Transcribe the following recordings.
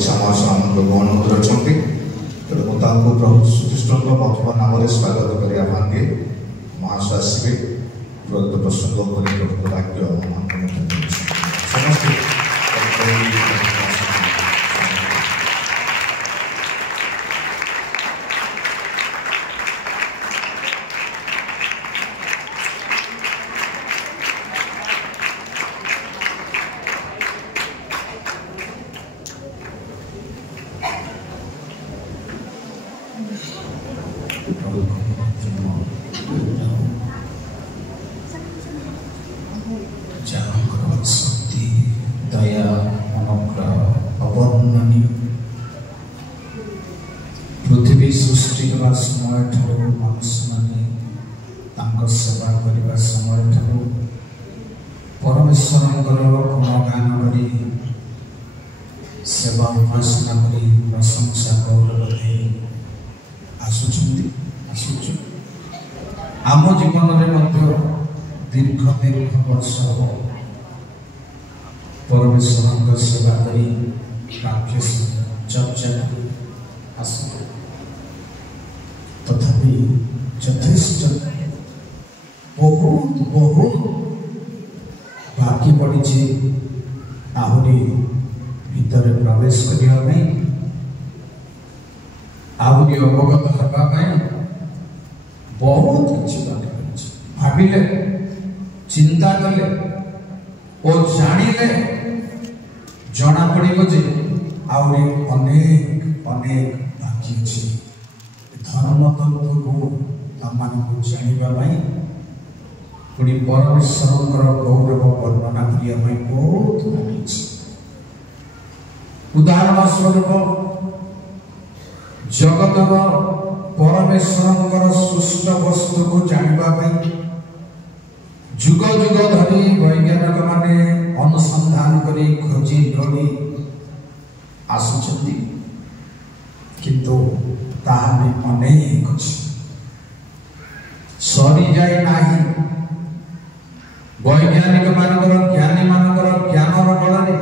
वर्षा महाशय गौनमूत्र अच्छा तेणु मुझे प्रभु श्रीकृष्ण मधुर नाम स्वागत करने महाशय आसवे प्रदत्त प्रसंग प्रभु वाक्य समस्त शक्ति दया अनुग्रह अवर्णनीय पृथ्वी सृष्टि करने समय मनुष्य मैंने सेवा करने समय परमेश्वर गुणगान कर सेवा उपासना कर प्रशंसा गौरव आसुच आम जीवन में दीर्घ दीर्घ वर्ष परमेश्वर सेवा करी वाक्य चर्चा आस तथापि यथेष्ट बहुत बहुत बाकी पड़ी आहरी भितर प्रवेश करने आहरी अवगत होगा बहुत किसी बाकी भाविले चिंता कले और जानिले जना पड़ो जे आहरी अनेक अनेक बाकी अच्छी धर्म तत्व को आम जानापी पुणी परमेश्वर गौरव वर्णना करने बहुत बाकी उदाहरण स्वरूप जगतर परमेश्वर सृष्ट वस्तु को जानापी जुग जुग धरी वैज्ञानिक माने अनुसंधान करी खोजी गढ़ी आसुचंदी किंतु ताहा भी अनेक अछि सरी जाए नाही वैज्ञानिक मानकर ज्ञानी मानकर ज्ञानर बଳରେ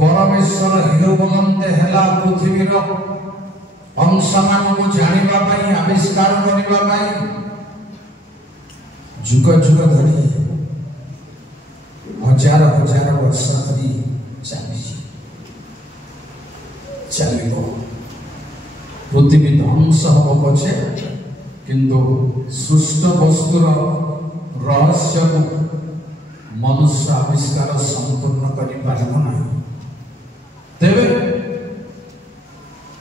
परमेश्वर हिरो बोलते हेला पृथ्वीर अंश मानक जानिबा पई आविष्कार करिबा पई जुग जुग धरी हजार हजार वर्ष धरी चलो पृथ्वी ध्वंस हम पछे किंतु सृष्ट वस्तुर रहस्य को मनुष्य आविष्कार संपूर्ण कर तेरे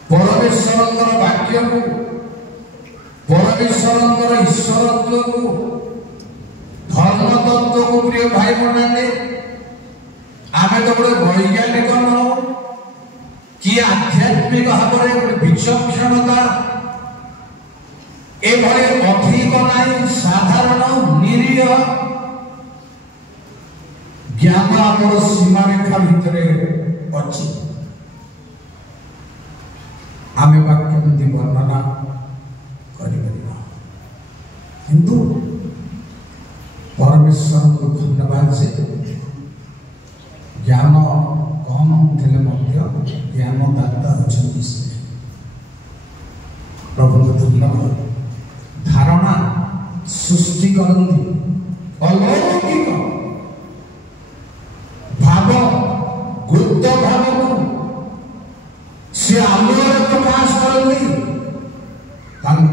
परमेश्वर वाक्य को परमेश्वर ईश्वरत्व को धर्म तत्व को प्रिय भाई बने आम तो गोटे वैज्ञानिक न कि आध्यात्मिक भाव में विचक्षणता एभले अधिक नहीं साधारण निरीह ज्ञान आम सीमा रेखा भितर अच्छी आम वाक्य वर्णना किंतु परमेश्वर को धन्यवाद से ज्ञान कम थे ज्ञान दाता अच्छा प्रभु को धन्यवाद धारणा सृष्टि करती अलौकिक भाव गुप्त भाव को से आलोर प्रकाश करती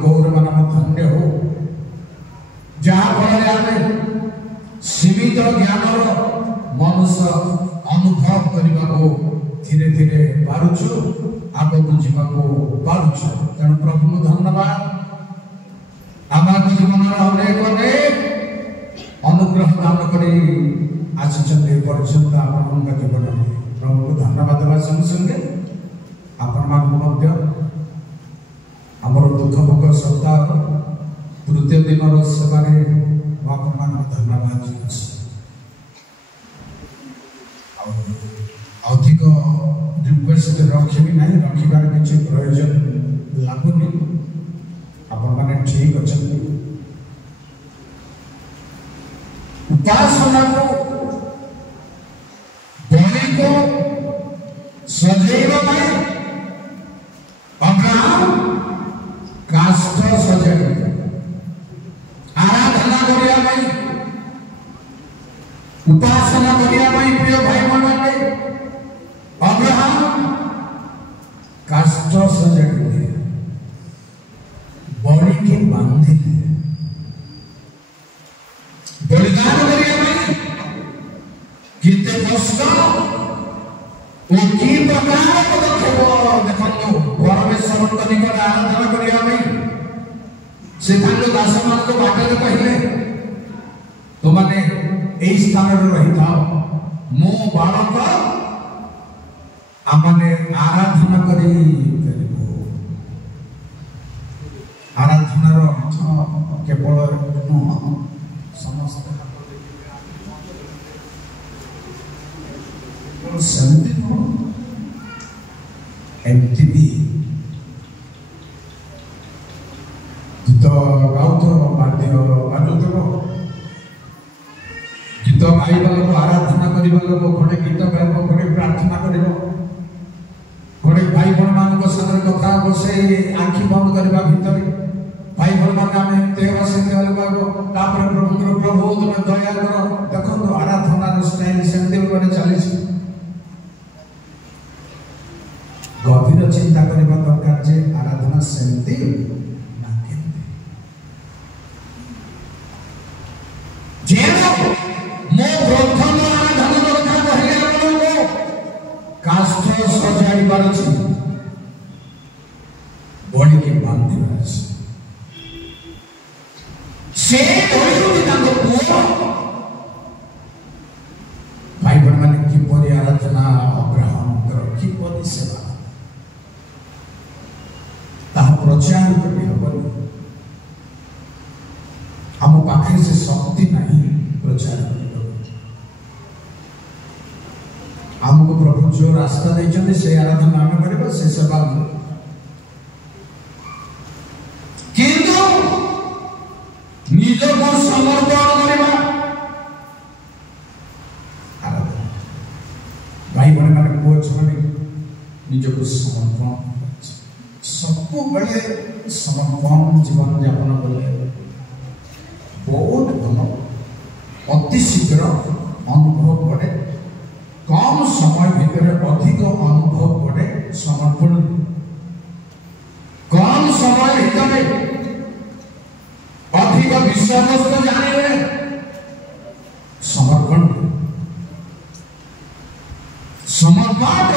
गौरव नाम धन्य हो जहाँ फल आम सीमित ज्ञान मनुष्य अनुभव करने को धीरे धीरे पारुछु आगक जावाक तेणु प्रभु को धन्यवाद आम जीवन अनेक अनेक अनुग्रह दान कर पर्यंत आपण जीवन प्रभु को धन्यवाद देवा संगे संगे आपण आमर दुख भोग सप्ताह तृतीय दिन सेवार धन्यवाद अधिक रिक्वेस्ट रखी ना रखार किसी प्रयोजन लगुनि आपण मैंने ठीक अच्छा उपासना को बलि को सजेଇବା ପାଇଁ ଅବ୍ରାହମ କାଷ୍ଠ ସଜାଇଲେ। ଆରାଧନା କରିବା ପାଇଁ उपासना करिया भाई प्रिय भाई माने अब्राहम काष्ठ सजाइले बड़ी के बांधिले बलिदान करिया भाई किते कष्ट ओ की प्रकार पदक्षेप देखो परमेश्वर को निकट आराधना करिया भाई से थांग दासमान को बाटे कहले तो माने এই স্থানের রহি থাও মো বালক আমনে আরাধনা করি করিব। আরাধনার অর্থ কেবল সমস্ত ସେମିତି ନୁହଁ ଏମିତି ବି ଗୀତ ଗାଉଥିବ ବାଦ୍ୟ ବାଜୁଥିବ गीत गाइबा लोक आराधना करिबा लोक घरे गीत गाइबा घरे प्रार्थना करिबो घरे भाई बहन मान को सागर कथा बसे आंखी बंद करबा भीतर भाई बहन मान आमे देवा से देवल बागो तापर प्रभु तुम दया करो देखो तो आराधना रो स्टाइल सेमते करे चली छी गभीर चिंता करबा दरकार जे आराधना सेमते ना केते जे मो प्रथम आराधना कथा कहले आपको काष्ठ सजाई पारछि बड़ी के बांधि पारछि से ओइ ताको पुओ भाई बहन माने की परि आराधना अब्राहम कर की परि सेवा ता प्रचार करि हबो हम पाखे से शक्ति नहीं प्रचार हमको प्रभु जो रास्ता देते से आराधना आम कर से सेवा किंतु निज को समर्पण करवा भाई बहन मान पुओ छुणी निज को समर्पण सब बड़े समर्पण जीवन यापन कले बहुत भल अति शीघ्र अनुभव पड़े कम समय भीतर अधिक अनुभव पड़े समर्पण कम समय भीतर अधिक विषय वस्तु जाने समर्पण समर्पण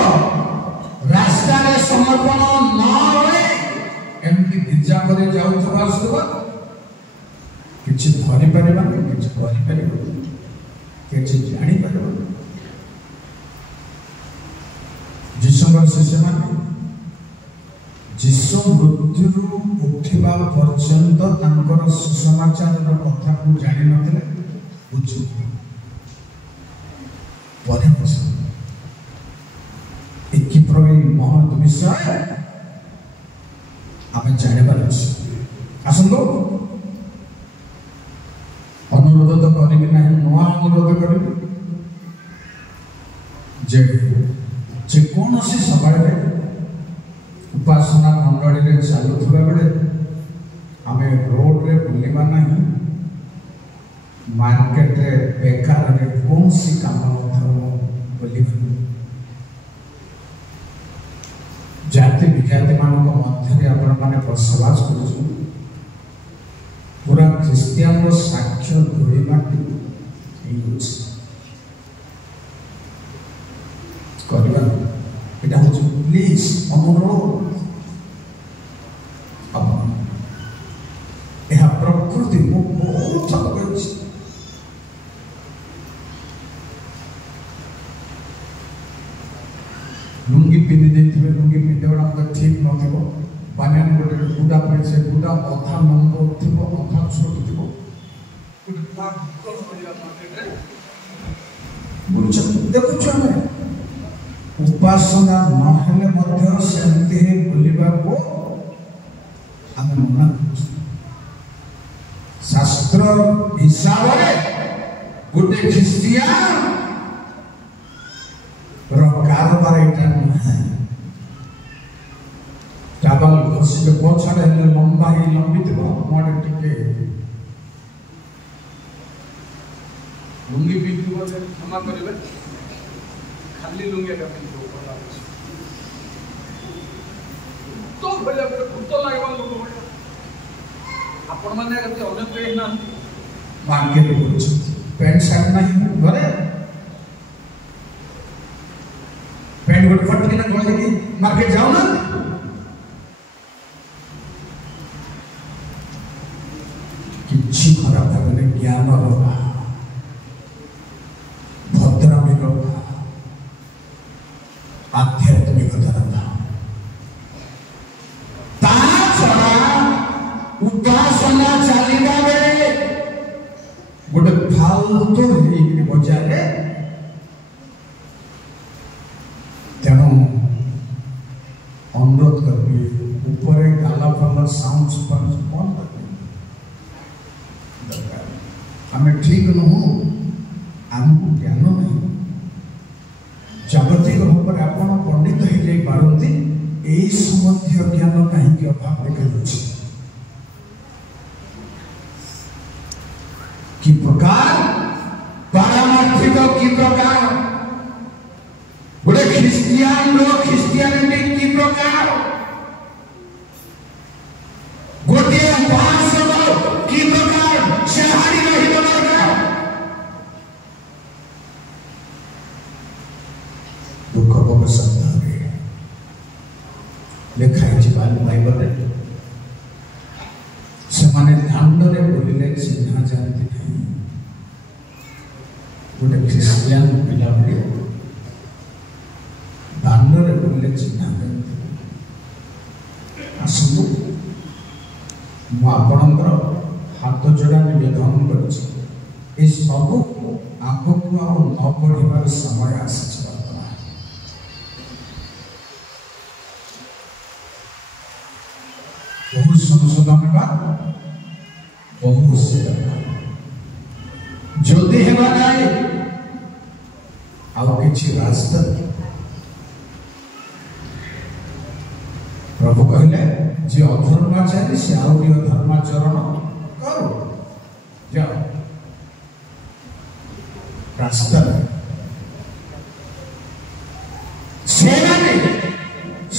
रास्ता रे समर्पण न रहे एमती भिजा करे जाउथबा आसुबा किछि धरि परिबा किछि करि परिबा किछि जानि परिबा जीशुଙ୍କର शिष्यମାନେ जीशु मृत्युରୁ ଉଠିବା ପର୍ଯ୍ୟନ୍ତ ତାଙ୍କର ସୁସମାଚାରର କଥାକୁ ଜାଣି ନଥିଲେ ବୁଝୁ ପରେ ଏକି ପ୍ରଭୁ ମହତ ବିଷୟ ଆମେ ଜାଣିବାର ଅଛି। ଆସନ୍ତୁ ଅନୁରୋଧ ତ କରିବି ନାହିଁ ନୂଆ ଅନୁରୋଧ କରିବି ଯେ ଯେକୌଣସି ସଭାରେ उपासना मंडली रे चलुवा बेले आम रोड रे बुलवा ना मार्केट रे बेकार रे कौन सी काम जाति विजाति मान मध्य आपण मैंने बसवास कर पूरा क्रिस्टियन साक्ष्य धूली माटी करवा এটা হচ্ছে প্লিজ অনুরোধ ଏହା ପ୍ରକୃତି ମୁଁ ବହୁତ ଥର କହିଛି ଲୁଙ୍ଗି ପିନ୍ଧି ଦେଇଥିବେ ଲୁଙ୍ଗି ପିନ୍ଧିବା ତ ଠିକ ନଥିବ ବାନିଆନ ଗୋଟେ ବୁଡ଼ା ପାଇଁ ସେ ବୁଡ଼ା ଅଧା ଲମ୍ବ ଥିବ ଅଧା ଛୋଟ ଥିବ ଦେଖୁଛୁ ଆମେ उपासना नहेले मध्य सेमती बुलवा को आम मना शास्त्र हिसाब से गोटे ख्रिस्टियान बार एटा नुहे टावल घसी के पछाड़े लंबा ही लंबी थी मोटे टिके लुंगी पिंधु बोले क्षमा करेंगे खाली लुंगी का पिंधु तो भले भूत लगे लोक आपण मैंने अनेक कहीं ना मार्केट पैंट शर्ट नहीं घरे पैंट गोटे फट किना गले कि मार्केट जाओ ना किछि खराब भाबने ज्ञान रहा भद्रामिक आध्यात्मिकता रहा ता छड़ा उपासना चलिबा बेले गोटे फालतू ही बजार रे तेणु अनुरोध करी ऊपर गाला फल साउंड कौन आम ठीक नुह आमको ज्ञान नहीं जागतिक भाव में आप पंडित हो जाई पारती यही सम्बन्धीय ज्ञान कहीं अभाव देखा कि प्रकार पारमार्थिक की प्रकार गोटे ख्रिस्टियान लोग ख्रिस्टियानिटी की प्रकार गोटे उपासक की प्रकार से हारी रही दरकार दुख भोग शब्द लेखा बाइबल से माने दांडरे बोलिले चिन्हा जानती नहीं गोटे ख्रिस्टियान पिला भली दांडरे बोलिले चिन्हा जानती आसु मु आपणकर हाथ जोड़ा निवेदन कर सब आगू न बढ़ार समय आसी बहुत संशोधन का बहुत जल्दी हेबा नहीं आउ किछि रास्ता प्रभु कहले जे अधर्माचारी से आउरी अधर्माचरण करो जाओ रास्ता सेनाने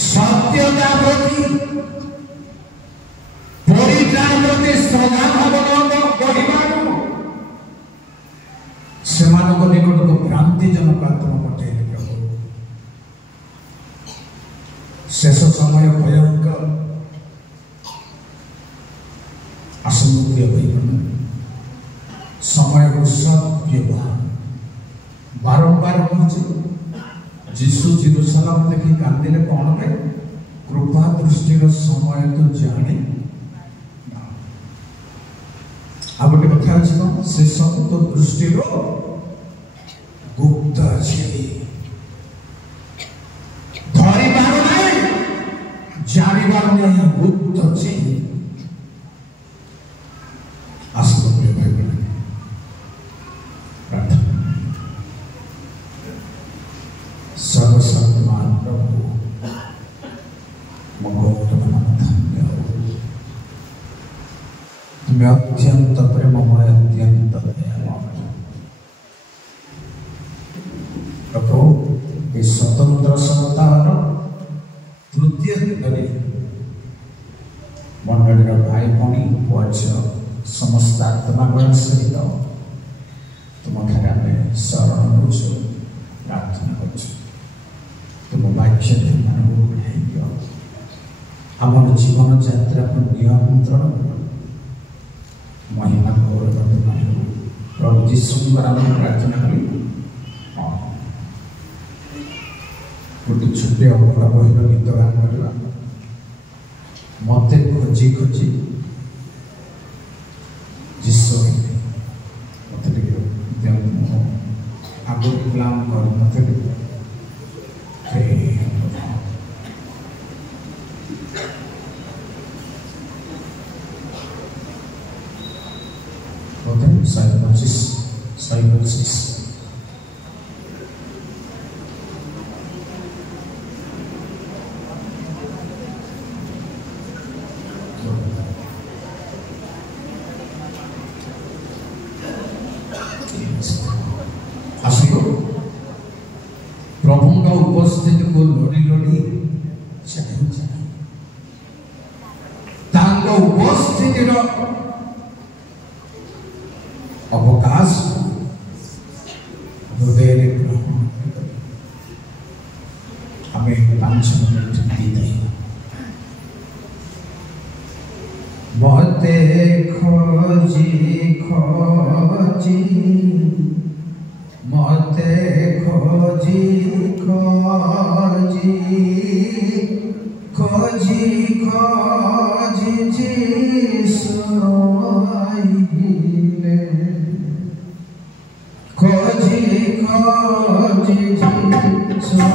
सत्यता प्रति परित्राण प्रति श्रद्धा भावना बढ़िबानु सेमानक निकट को भ्रांतिजनक आत्मा पठेले प्रभु शेष समय भयंकर असंभव समय को सद्व्यवहार बारंबार पहुंचे जीशु जेरूशलेम देखी कांदिले कौन पे कृपा दृष्टि समय तो जाने अब गोटे कथा अच्छी से सब तो दृष्टि गुप्त अच्छी धरी पार नहीं जानी पार नहीं गुप्त अच्छी आस्था भाई बहन प्रार्थना सर्वशक्तिमान प्रभु तुम्हें अत्यंत प्रेममय अत्यंत दयामय प्रभु इस स्वतंत्र सप्ताह तृतीय दिन मंडल भाई भणी पुज समस्त आत्मागण सहित तुम ठारे शरण हो प्रार्थना कर तुम वाक्य बढ़ाई आम जीवन यात्रा को नियंत्रण महिमा गौरव प्रभु जीशु प्रार्थना करी गोटे छोटे बड़ बहिर गीत गान करवा मत खोजी खोजी जीशु मत आगे प्लान कर मत उपस्थिति को लोड़ी लोड़ी चाहे तांको उपस्थिति रो अवकाश हृदय ग्रहण हमें 5 मिनट दी गई। बहुते खोजी खोजी मते खोजी खोजी खोजी खोजी जी सोइले खोजी खोजी जी सोइले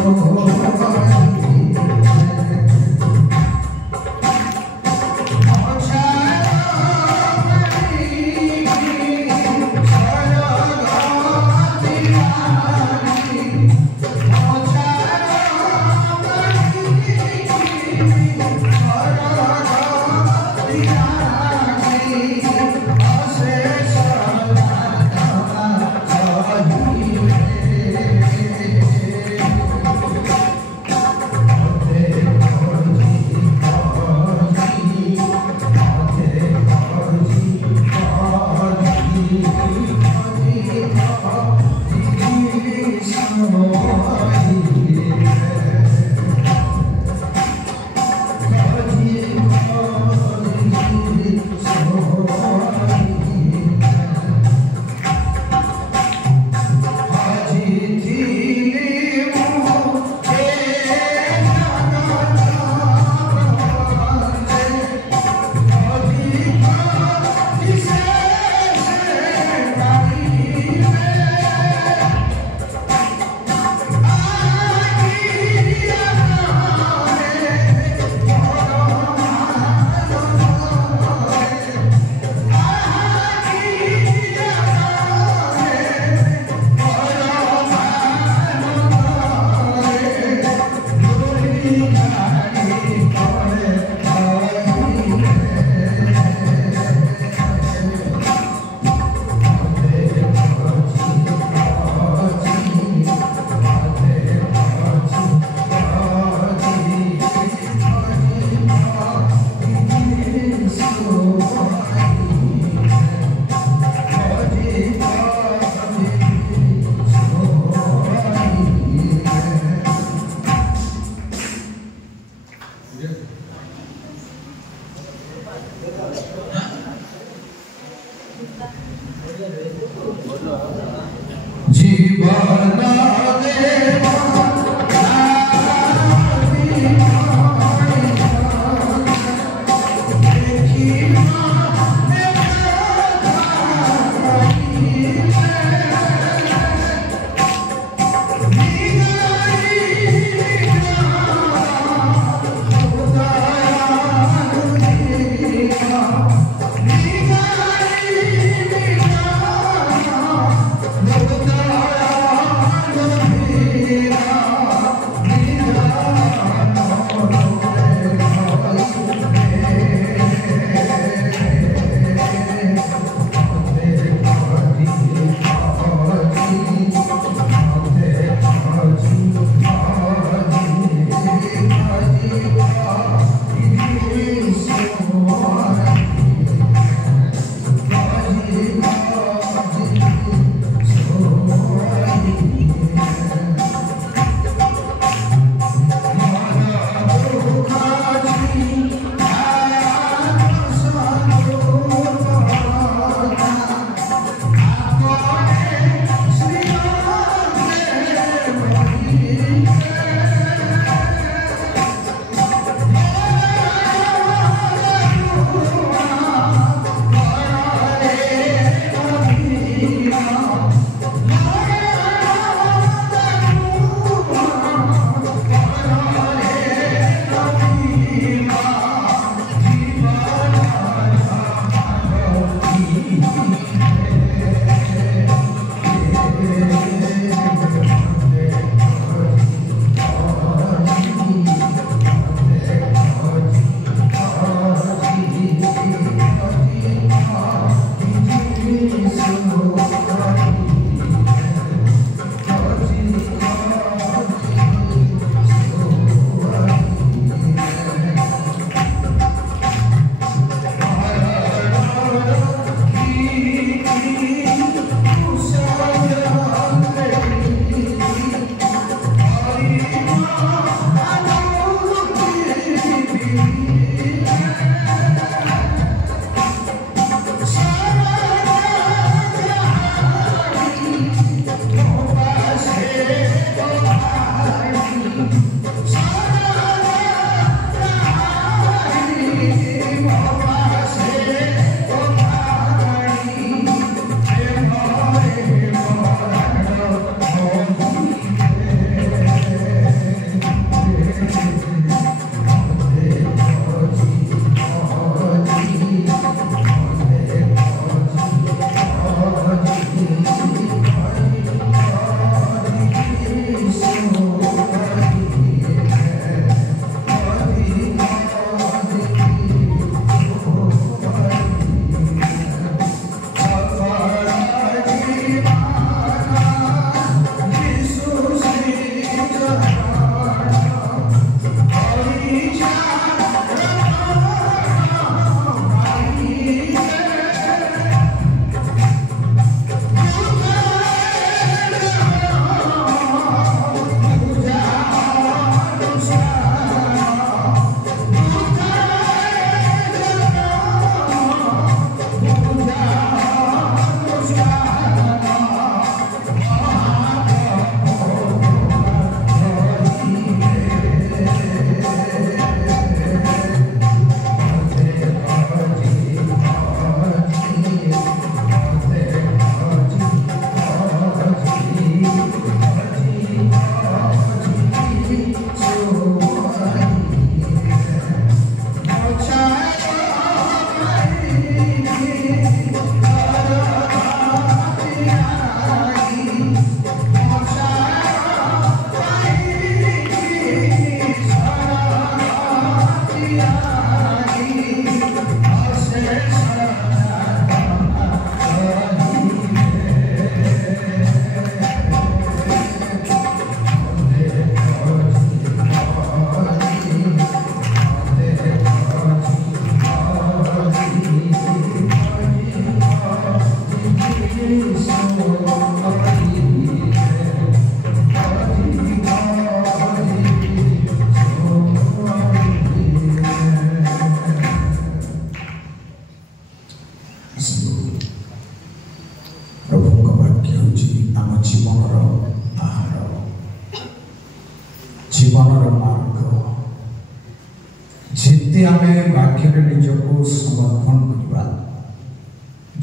ଯେତେ ଆମେ ବାକ୍ୟରେ ନିଜକୁ ସମର୍ପଣ କରିବା,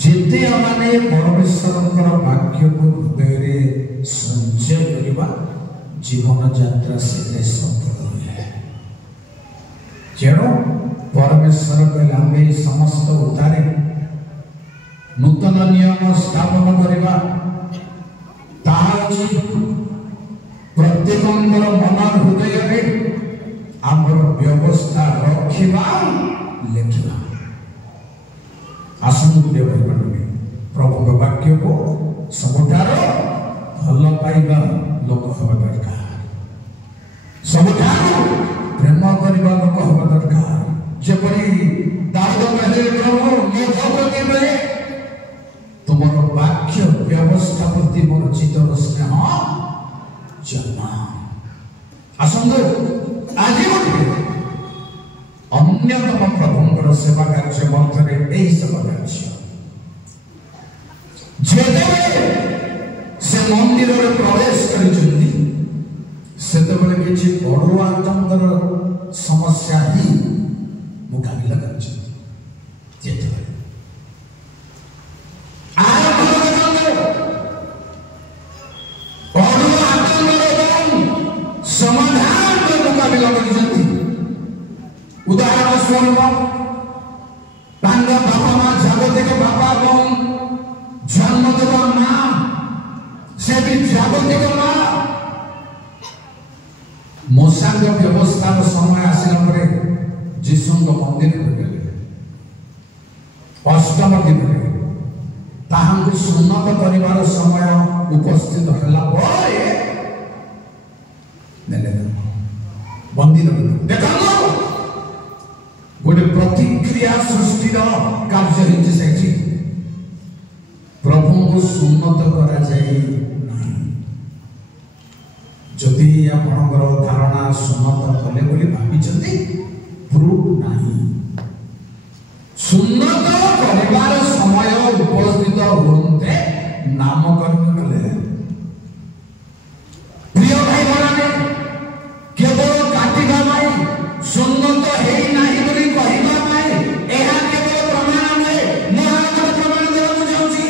ଯେତେ ଆମେ ପରମେଶ୍ୱରଙ୍କର ବାକ୍ୟକୁ ହୃଦୟରେ ସଞ୍ଚୟ କରିବା, ଜୀବନ ଯାତ୍ରା ସେତେ ସଫଳ ହୁଏ। ତେଣୁ ପରମେଶ୍ୱର କହିଲେ ଆମେ ସମସ୍ତ ଉଦ୍ଧାରେ ନୂତନ ନିୟମ ସ୍ଥାପନ କରିବା, ତାହା ହେଉଛି ପ୍ରତ୍ୟେକଙ୍କର ମନ ହୃଦୟରେ ଆମର ବ୍ୟବସ୍ଥା ରଖିବା, ଲେଖିବା। ଆସନ୍ତୁ ପ୍ରିୟ ଭାଇମାନେ, ପ୍ରଭୁଙ୍କ ବାକ୍ୟକୁ ସବୁଠାରୁ ଭଲ ପାଇବା ଲୋକ ହେବା ଦରକାର, ସବୁଠାରୁ ପ୍ରେମ କରିବା ଲୋକ ହେବା ଦରକାର। ଯେପରି ଦାଉଦ କହିଲେ, ପ୍ରଭୁ ମୋ ପ୍ରତି ବେଳେ ତୁମର ବାକ୍ୟ ବ୍ୟବସ୍ଥା ପ୍ରତି ମୋର ଚିତ୍ତର ସ୍ନେହ ଜନ୍ମ। ଆସନ୍ତୁ ଆଜି ଗୋଟେ ଅନ୍ୟତମ ପ୍ରଭୁଙ୍କର ସେବା କାର୍ଯ୍ୟ ମଧ୍ୟରେ ଏହି ସେବା କାର୍ଯ୍ୟ। ଯେତେବେଳେ ସେ ମନ୍ଦିରରେ ପ୍ରବେଶ କରିଛନ୍ତି, ସେତେବେଳେ କିଛି ଅଡୁଆଙ୍କର ସମସ୍ୟା ହିଁ ମୁକାବିଲା କରିଛନ୍ତି। ଯେତେବେଳେ ସମାଧାନର ମୁକାବିଲା କରିଛନ୍ତି। ଉଦାହରଣ ସ୍ୱରୂପ ତାଙ୍କ ବାପା ମା, ଜାଗତିକ ବାପା ଏବଂ ଜନ୍ମ ଦେବା ମା, ସେ ବି ଜାଗତିକ ମା। ମୋସାଙ୍କ ବ୍ୟବସ୍ଥାର ସମୟ ଆସିଲା ପରେ ଯୀଶୁଙ୍କ ମନ୍ଦିରକୁ ଗଲେ। ଅଷ୍ଟମ ଦିନରେ ତାହାଙ୍କୁ ସୁନ୍ନତ କରିବାର ସମୟ ଉପସ୍ଥିତ ହେଲା ପରେ ମନ୍ଦିର ଦେଖନ୍ତୁ ଗୋଟେ ପ୍ରତିକ୍ରିୟା ସୃଷ୍ଟିର କାର୍ଯ୍ୟ ହେଇଛି ସେଠି। ପ୍ରଭୁଙ୍କୁ ସୁନ୍ନତ କରାଯାଇ ନାହିଁ। ଯଦି ଆପଣଙ୍କର ଧାରଣା ସୁନ୍ନତ କଲେ ବୋଲି ଭାବିଛନ୍ତି, ପ୍ରୁଫ୍ ନାହିଁ। ସୁନ୍ନତ କରିବାର ସମୟ ଉପସ୍ଥିତ ହୁଅନ୍ତେ ନାମକରଣ କଲେ। ପ୍ରିୟ ଭାଇ ମାନେ, କେବଳ କାଟିବା ପାଇଁ, ସୁନ୍ନତ ହେଇ ନାହିଁ ବୋଲି କହିବା ପାଇଁ ଏହା କେବଳ ପ୍ରମାଣ ନୁହେଁ। ମୁଁ ଆଉ ଗୋଟେ ପ୍ରମାଣ ଦେବାକୁ ଯାଉଛି।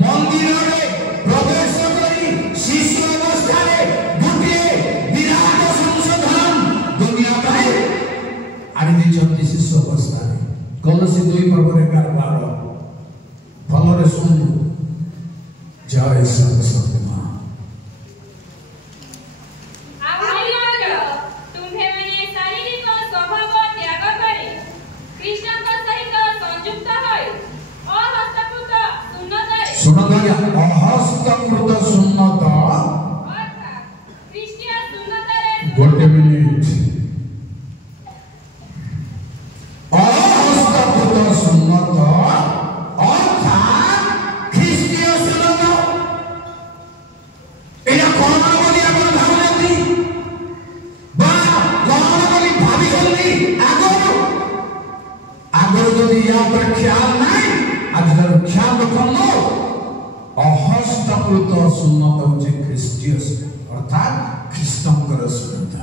ମନ୍ଦିରରେ ପ୍ରବେଶ କରି ଶିଶୁ ଅବସ୍ଥାରେ ଗୋଟିଏ ବିରାଟ ସଂଶୋଧନ ଦୁନିଆ ପାଇଁ ଆଣି ଦେଇଛନ୍ତି। ଶିଶୁ ଅବସ୍ଥାରେ କୌଣସି 2:11 ଭଲରେ ଶୁଣୁ। ଜୟ ସର୍ବଶକ୍ତି ମା। ଅହସ୍ତକୃତ ସୁନ୍ନତ, ଗୋଟେ ମିନିଟ। ଅହସ୍ତକୃତ ସୁନ୍ନତ ଅର୍ଥାତ୍ ଖ୍ରୀଷ୍ଟୀୟ ସୁନ୍ନତ। ଏଇଟା କଣ ବୋଲି ଆପଣ ଭାବୁଛନ୍ତି ବା କଣ ବୋଲି ଭାବିଛନ୍ତି? ଆଗରୁ ଯଦି ୟା ଉପରେ ଖ୍ୟାଲ ନାହିଁ, ଆଜିଠାରୁ ଖ୍ୟାଲ ରଖନ୍ତୁ। ଅହସ୍ତକୃତ ସୁନ୍ନତ ହେଉଛି ଖ୍ରୀଷ୍ଟୀୟ ଅର୍ଥାତ୍ ଖ୍ରୀଷ୍ଟଙ୍କର ସୁନ୍ନତ।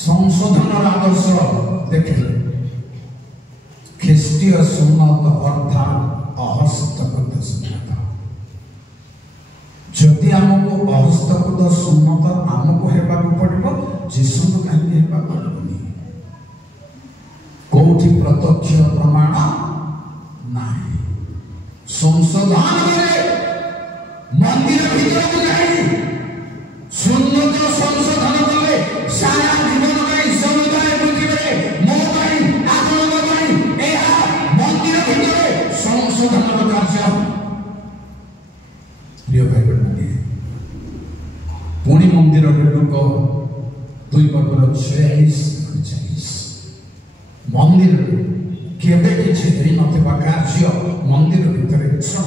সংশোধনের আদর্শ দেখলে খ্রিস্টীয় সুন্নত অর্থাৎ অহস্তকৃত সুন্নত। যদি আমাকে অহস্তকৃত সুন্নত আমাকে হেବାକୁ পড়িব, যিশুଙ୍କୁ কাହିଁକି ହେବାକୁ ପଡ଼ିବନି? କୋଉଠି ପ୍ରତ୍ୟକ୍ଷ ପ୍ରମାଣ ନାହିଁ। ସଂଶୋଧନରେ ମନ୍ଦିର ଭିତରକୁ ଯାଇ ସୁନ୍ନତ ସଂଶୋଧନ କଲେ ସାରା ଜୀବନ ପାଇଁ, ସମୁଦାୟ ପୃଥିବୀରେ ମୋ ପାଇଁ, ଆପଣଙ୍କ ପାଇଁ ଏହା ମନ୍ଦିର ଭିତରେ ସଂଶୋଧନର କାର୍ଯ୍ୟ। ପ୍ରିୟ ଭାଇ ଭଉଣୀ, ପୁଣି ମନ୍ଦିରରେ ଲୋକ 2:46-48 मंदिर केबे किछि देई नथिबा कार्य मंदिर भितरे सब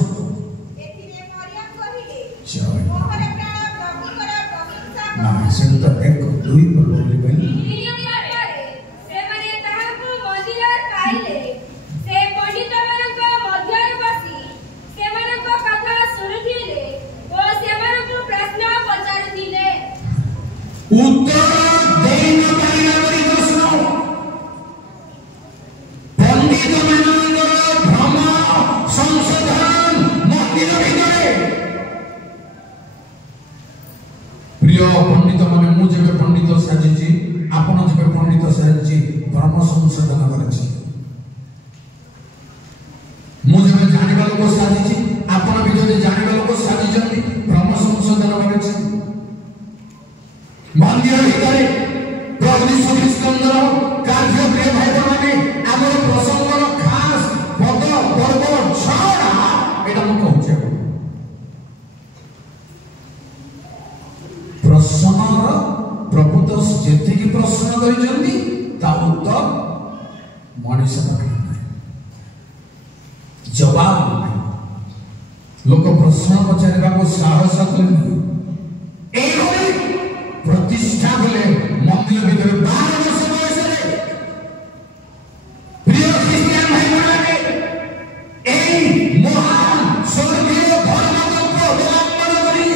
एथिरे मरियम कहिले जय मोहर प्राण प्रभुकर प्रशंसा ना सेंत एक दुई पर बोली बनी से माने ताहाको मंदिर पाइले से पंडित मानक मध्यर बसी से मानक कथा सुनुथिले ओ से मानक प्रश्न पचारुथिले उत्तर देन पाइला बरी प्रश्न पंडित मानकर भ्रम संशोधन मंदिर भितरे प्रिय पंडित माने मु जेबे पंडित साजिची आपण जेबे पंडित साजिची भ्रम संशोधन करछि मु जेबे जानिबा लोक साजिची आपण भी जदि जानिबा लोक साजिचंती भ्रम संशोधन करछि मंदिर भितरे प्रभु यीशु ख्रीष्टंकर कार्य प्रिय भाई माने हमर प्रसंगर खास पद पर्व छड़ा एटा मु कहूछि प्रश्नर प्रभु तो जेतिकी प्रश्न करिसंती ता उत्तर मनुष्य पाखरे जवाब नहीं लोक प्रश्न पचारिबा को साहस करनी एई प्रतिष्ठा बोले मंदिर भीतर 12 वर्ष बयस प्रिय ख्रिस्टियान भाई माने एई महान स्वर्गीय धर्म तत्व अवलंबन करी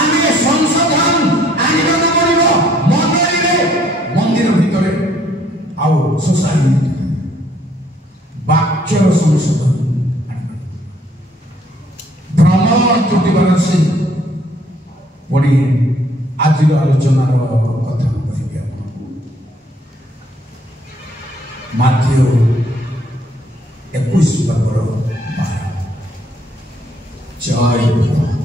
आमे संशोधन आनिबा पड़िब मंदिर भीतर आउ सोसाइटी वाक्यर संशोधन भ्रम त्रुटिबार से पुणी आज आलोचनार कथा कहि माथ्यू 21 पर्वर 12 जय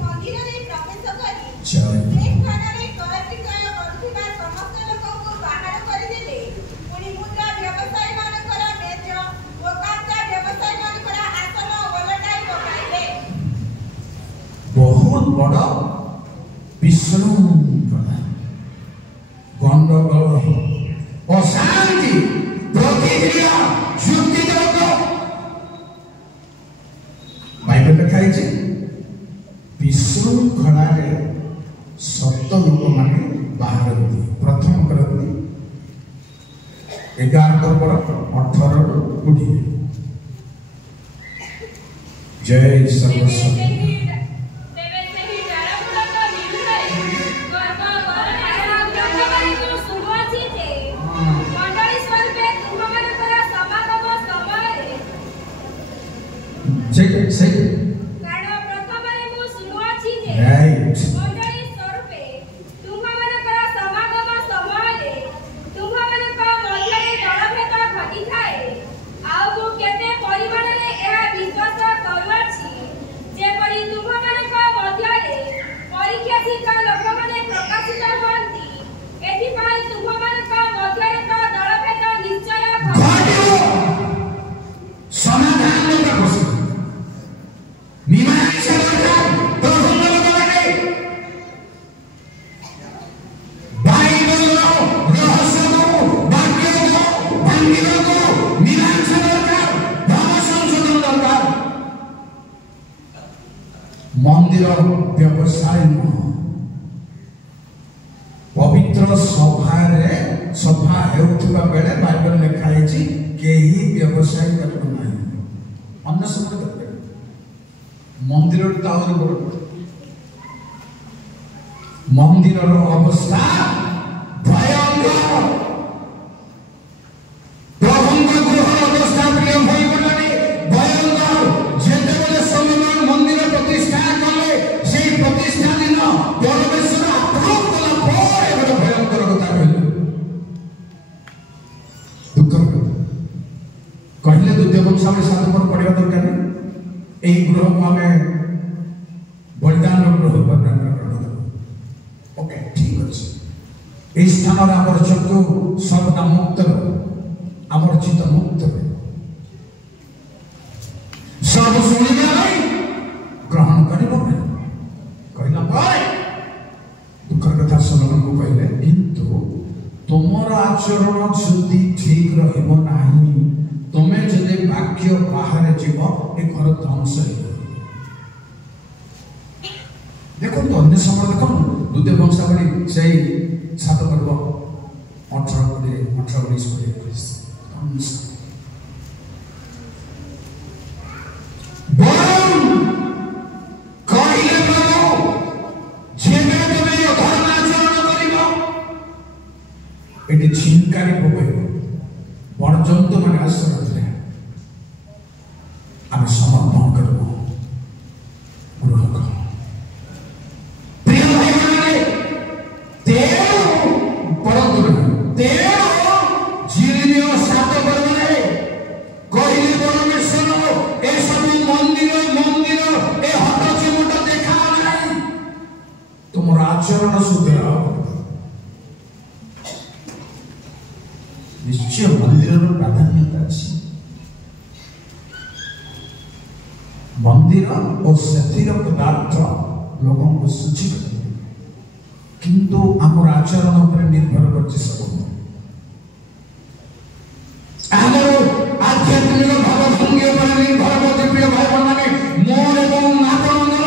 मंदिर रे प्रवेश करी जय एक खानारे क्रय विक्रय करुथिबा समस्त लोकଙ୍କୁ बाहर କରି देले पुनी मुद्रा व्यवसाय मानकर मेज लोकांता व्यवसाय मानकर आसन ओलटाई पकाइले बहुत बड़ा विष्णु गंडगोल अशांति प्रतिक्रिया युक्ति जगत बाइबल लिखाई छे विष्णु खड़ारे सप्त लोक माने बाहर होती प्रथम करती 11 पर 18 20 जय सर्वस्व सही कारण प्रथमरे मु सुनुआछि जे राइट मंडली स्वरूपे तुममानकर समागम समयले तुममानक मध्यरे दळभेद घटी थाए आउ मु केते परिमाणरे एहा विश्वास करूछि जे परि तुममानक मध्यरे परीक्षासित लोकमाने प्रकाशित हुअन्ति एथि पय तुममानक मध्यरे तो दळभेद निश्चय घटियो समाधान का प्रश्न मीमांसा दरकार प्रसंग लगाने बाइबल रहस्य को वाक्य को भंगिर को मीमांसा दरकार धर्म संशोधन दरकार मंदिर व्यवसाय पवित्र सभा हेउथिबा बेले बाइबल लिखाई छी केही व्यवसाय करबो नाही अन्य सब दरकार मंदिर टावर बड़ मंदिर अवस्था भयंकर प्रभुंग गृह अवस्था प्रिय भाई बने भयंकर जेतेबेले सलोमन मंदिर प्रतिष्ठा कले सेही प्रतिष्ठा दिन परमेश्वर अप्रूव कला पर एबे भयंकर कथा कहले दुख कहले द्वितीय वंशावली 7 पर पढ़िबा दरकार एही ग्रह को हमें बलिदान ग्रह ओके ठीक अछि एही स्थान रे हमर चक्षु सर्वदा मुक्त हमर चित्त मुक्त सब सुनिबा नहीं ग्रहण करिबो कहला पर दुखर कथा सलोमन को कहले किंतु तुमर आचरण जदि ठीक रहइबो नाही राज्य बाहर जीव ए घर ध्वंस देखो तो अन्य समय देखो द्वितीय वंशावली से 7 पर्व 18-19 एटी छिंकारी पकड़ बड़ जंतु मैंने आश्रय आम समर्पण करबो गृह प्रिय भाई माने तेरो परंतु तेरो जीर्णियो 7 पर्वरे कहिले परमेश्वर ए सब मंदिर ए हट चिमुट देखा नाही तुम आचरण सुधर निश्चय मंदिर प्राधान्यता अच्छी मंदिर और सतीर पदार्थ लोगों को सूची किंतु आमर आचरण पर निर्भर करছে सब आध्यात्मिक भाव भंगी पर निर्भर करছে प्रिय भाई बहन मोर एवं आपनर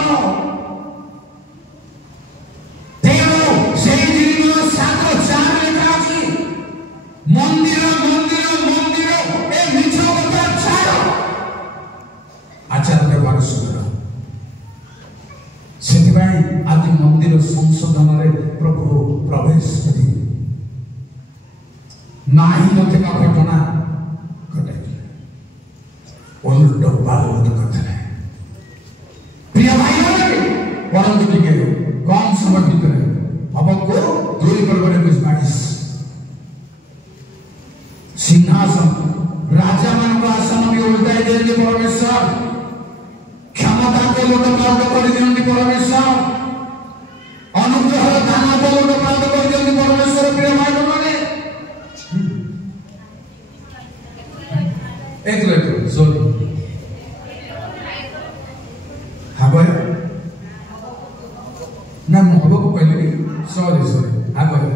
तेरो সেই দিন 7:4 লেখা আছে मंदिर ए मिछ কথা ছাড় आचार व्यवहार सुधर से आज मंदिर संशोधन प्रभु प्रवेश करी नाही नथिबा घटना घटाई उल्ट पाल्ट कथन प्रिय भाई परंतु टिके कम समय भीतर हम को दूरी करबे कुछ बाईस सिंहासन राजा मान को आसन भी उल्टाई देंगे परमेश्वर क्षमता को लोट प्राप्त कर देंगे परमेश्वर अनुग्रह दान को लोट प्राप्त कर देंगे परमेश्वर प्रिय भाई बहन एक सॉरी हाँ भाई ना मोहब्बत को पहले सॉरी हाँ भाई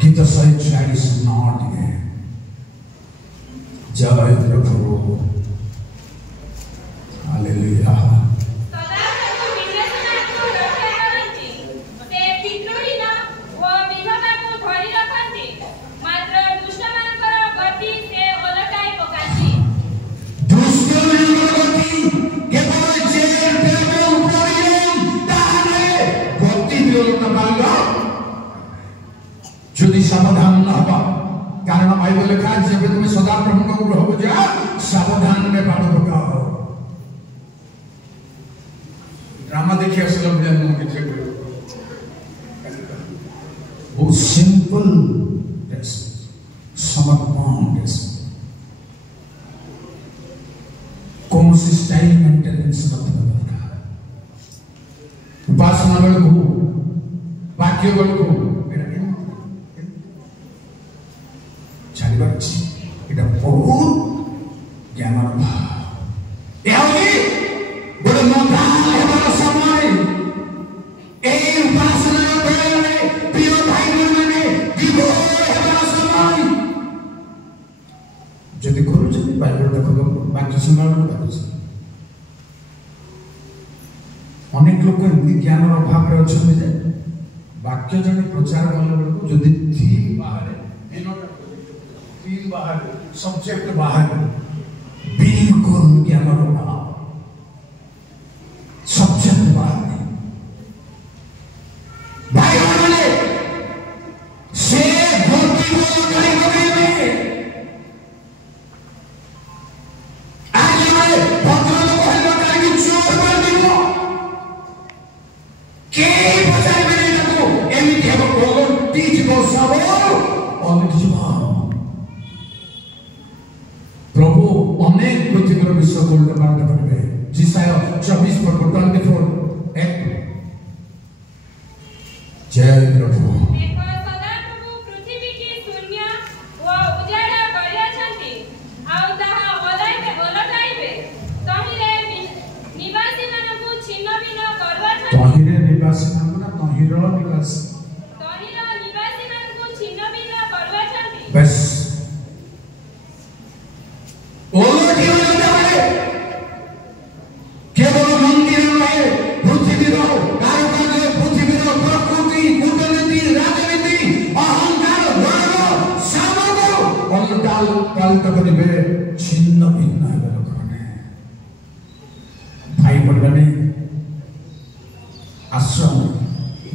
गीत 140 जय प्रभु हालेलुया যদি সাবধান না হবা কারণ বাইবেল লেখা আছে যে তুমি সদা প্রভুকে গ্রহ বুঝা সাবধান রে পাড়ো পকাও ড্রামা দেখি আসলে বুঝানো কিছু बहुत सिंपल टेस्ट समर्पण टेस्ट कौन सी स्टाइल मेंटेनेंस दरकार उपासना बेलू वाक्य बेलू छाड़बार अच्छी এটা बहुत ज्ञान भाव एवं बड़े मौका हेबार समय এই উপাসনা বেলায় প্রিয় ভাই মানে বিভোর হেবার সময় যদি করুছেন বাইবেল দেখো বাক্য সম্মান বাক্য अनेक लोक एमती ज्ञान अभाव अच्छा वाक्य जन प्रचार कला बेलू जदि थीम बाहर सब्जेक्ट बाहर बिल्कुल ज्ञान अभाव सब्जेक्ट बाहर भाई बहनों से भर्ती आज भद्र लोक कहीं चोर कर एमती हम टीच प्रभु अनेक पृथ्वी विश्व को बांट करेंगे जिसाय 24:24 जय प्रभु तहिरे निवासी मानना तहिर निवासी बस केवल मंदिर रहे पृथ्वी पृथ्वी प्रकृति कूटनीति राजनीति अहंकार पालित करेंगे छिन्न भिन्न भाई बड़े आश्रम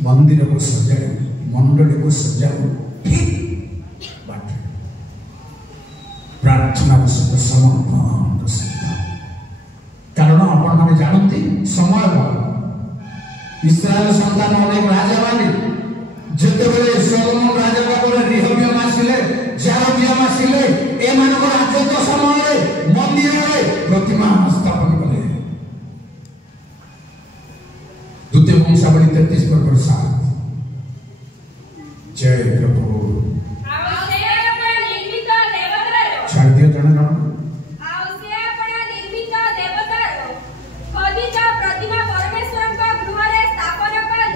मंदिर को सजाओ मंडली को सजाओ ठीक बात प्रार्थना सहित समर्पण कारण आपण मैंने जानते समय इस्राएल संतान अनेक राजा माने जितेबले सोलोमन राजा रिहबियम आसिले जारबियम आसिले एमानक राजत्व समय मंदिर प्रतिमा स्थापन कले द्वितीय वंशावली 33:7 जय प्रभु छाड़ दियो जन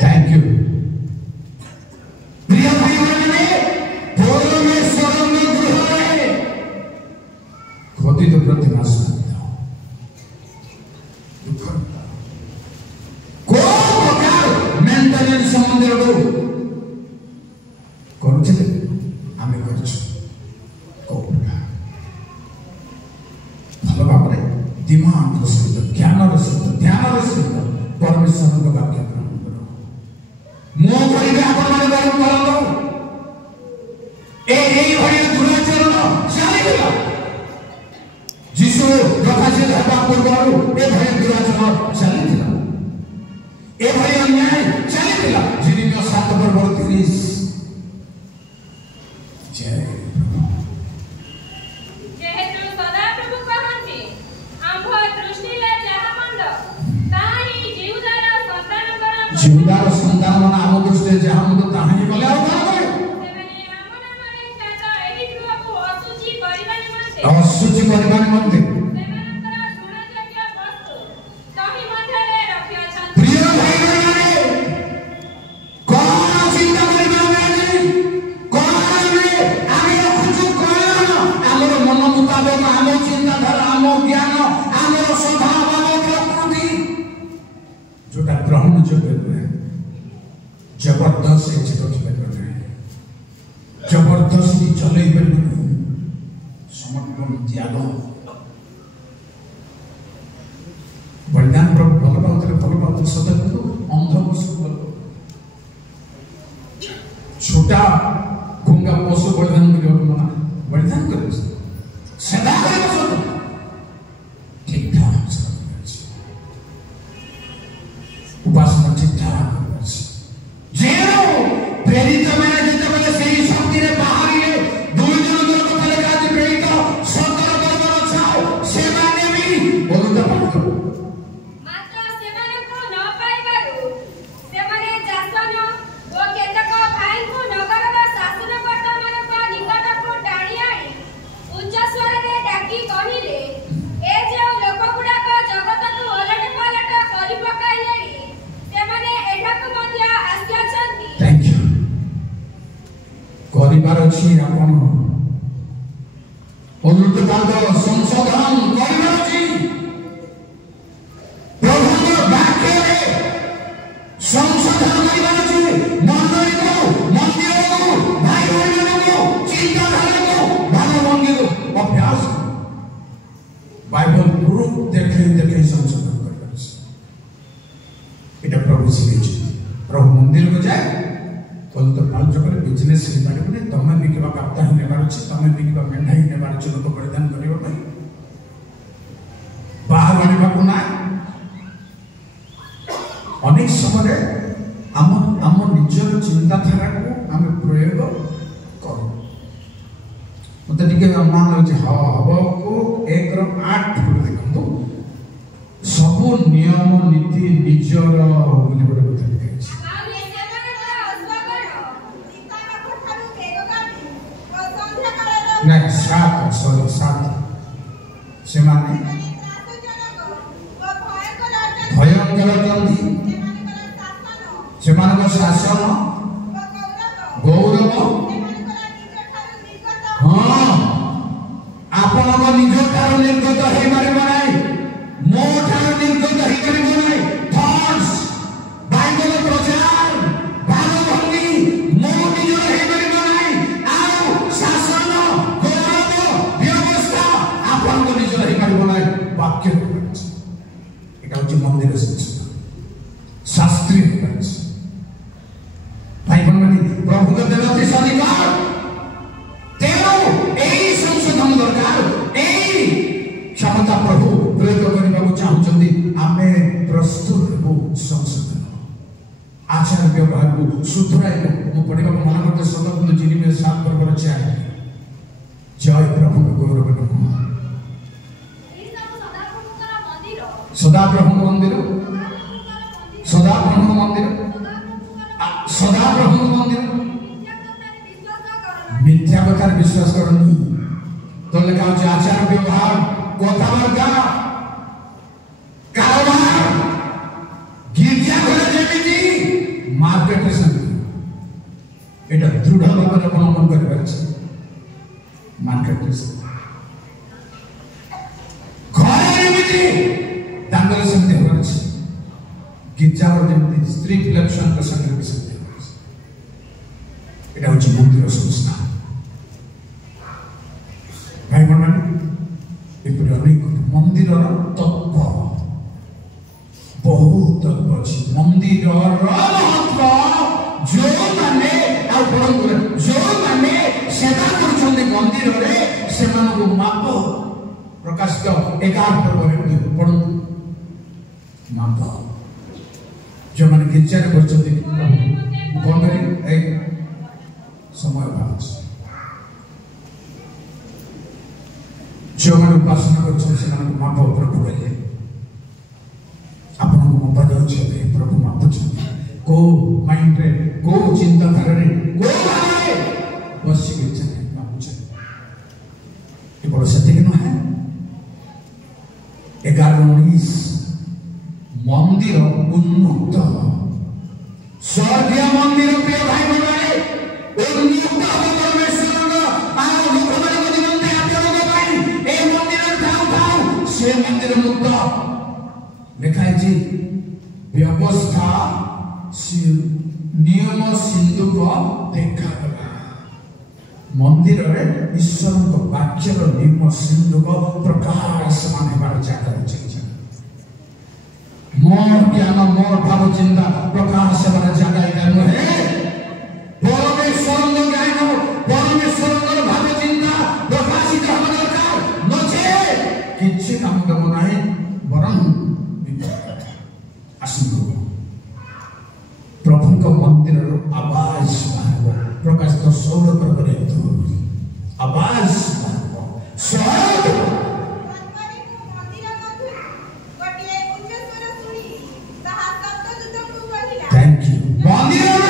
थैंक यू प्रिय भाई बहन परमेश्वर गृह खोदित प्रतिमा मंदिर को करुले आम कर भल भाव दिमाग सहित ज्ञान सहित ध्यान सहित परमेश्वर वाक्य ग्रहण कर मो करेंगे आपण दुराचरण चलीगला जीशु प्रकाशित होगा पूर्व दुराचरण चली अन्याय चली जिनिमिया 7:30 जय जेहेतु सदाप्रभु कहंती आंभ दृष्टि ले जहा मंद ताही जीवदार संतान मन आम दृष्टि जहा मंद ताही बोले आ कौन करे सेमने आम नामरे ताता एही गृह को असुचि करिबा निमंते प्रिय भाई ग्रहण जबरदस्त जबरदस्ती चल समर्पण त्याग बलिदान प्रभु भल पाते सदा अंध छोटा गुंगा पशु बलिदान करना बलिदान कर सदा ठीक ठाक उपासना ठीक ठाक प्रेरित मैंने जिते बोले सही शक्ति रे बाहर ये दुई जन को पहले काज प्रेरित 17 वर्ष छाओ से माने भी बोलता पड़तो मात्र सेमाने को न पाइबारु सेमाने जासन ओ केतक भाई को नगरर शासन कर्ता मान को निकट को टाणी आनी उच्च स्वर रे डाकी कहिले ए जे लोक गुडा को जगत को ओलट पलट करि पकाइलेनी सेमाने एठाक मध्य आस्या छंती थैंक यू करिबार अछि आपण उन्नत पाद संशोधन करिबार अछि प्रभु वाक्य रे प्रभु मंदिर को जाए तो पांच कर बिजनेस हो पारे तुम बिकवा काप्ता ही नेबार अच्छे तुम बिकवा मेढ़ा ही नेबार अच्छे लोक परिधान करने बाहर आने ना अनेक समय आम निजर चिंताधारा को आम प्रयोग करूँ मत अनुमान हो हम को 1:8 देखो सबू नियम नीति निजर बोली गोटे कथा लिखाई नहीं 7 से माने भयंकर जल्दी से शासन गौरव हाँ आपण निज ठार निर्गत हो पारे ना मो ठार निर्गत हो पारे ना थॉट्स बाइबल प्रचार भावभंगी मो निज हो पारे ना आउ शासन गौरव व्यवस्था आपण निज हो पारे ना वाक्य এটা হচ্ছে মন্দিরের শিক্ষা শাস্ত্রীয় কাজ ভাই বোন প্রভুকে দেবতে অধিকার তেণু এই সংশোধন দরকার এই ক্ষমতা প্রভু প্রয়োগ କରିବାକୁ ଚାହୁଁଛନ୍ତି ଆମେ ପ୍ରସ୍ତୁତ ହେବୁ ସଂଶୋଧନ ଆଚାର ବ୍ୟବହାରକୁ ସୁଧରାଇବୁ ମୁଁ ପଢ଼ିବାକୁ ମନ କରୁଛି ସଦବନ୍ଧୁ ଜିନିମେ 7 ପର୍ବର 4 ଜୟ ପ୍ରଭୁଙ୍କ ଗୌରବ ନମଃ सदा प्रभु मंदिर सदा प्रभु मंदिर सदा प्रभु मंदिर मिथ्या कथार विश्वास करनी तो लेखा हो आचार व्यवहार कथाबार्ता कारोबार गिरजा घर जेमिति मार्केट सेमति एटा दृढ़ भाव अवलंबन कर मार्केट घर जेमिति दांगल सेमति होना चाहिए गिरजा घर जेमिति स्त्री इलेक्शन का संग भी सेमति এটা হচ্ছে মন্দির সংস্থা ভাই বোন এপরি অনেক মন্দিরর তত্ত্ব বহু তত্ত্ব আছে মন্দিরর মহত্ব যোମାନେ ଆଉ ପରମ୍ପରା ଯୋଉମାନେ ସେବା କରୁଛନ୍ତି ମନ୍ଦିରରେ ସେମାନଙ୍କୁ ମାପ ପ୍ରକାଶିତ 11 ପର୍ବରେ ପଢନ୍ତୁ ମାପ ଯୋଉମାନେ गिरजाରେ କରୁଛନ୍ତି କଣ କରି ଏଇ समय भाव जो मैंने उपासना कर माप प्रभु गले आपन को मपा जाउछे प्रभु मापुछे को माइंड रे को चिंताधारा रे को भावे बस के मापुछे ये बड़ सत्य के न है 11:19 मंदिर उन्मुक्त स्वर्गीय मंदिर प्रिय भाई बहन मंदिर मुक्त लिखाई व्यवस्था नियम सिंधुक देखा मंदिर ईश्वर वाक्यर नियम सिंधुक प्रकाश मान जगह मोर ज्ञान मोर भाव चिंता प्रकाश जगह नुहे परमेश्वर ज्ञान परमेश्वर भाव चिंता प्रकाशित होना दरकार नचे किछि काम करबो नाही वरन आसंभव प्रभु को मंदिर रो आवाज बाहर प्रकाशित सौर करे आवाज सौर थैंक यू मंदिर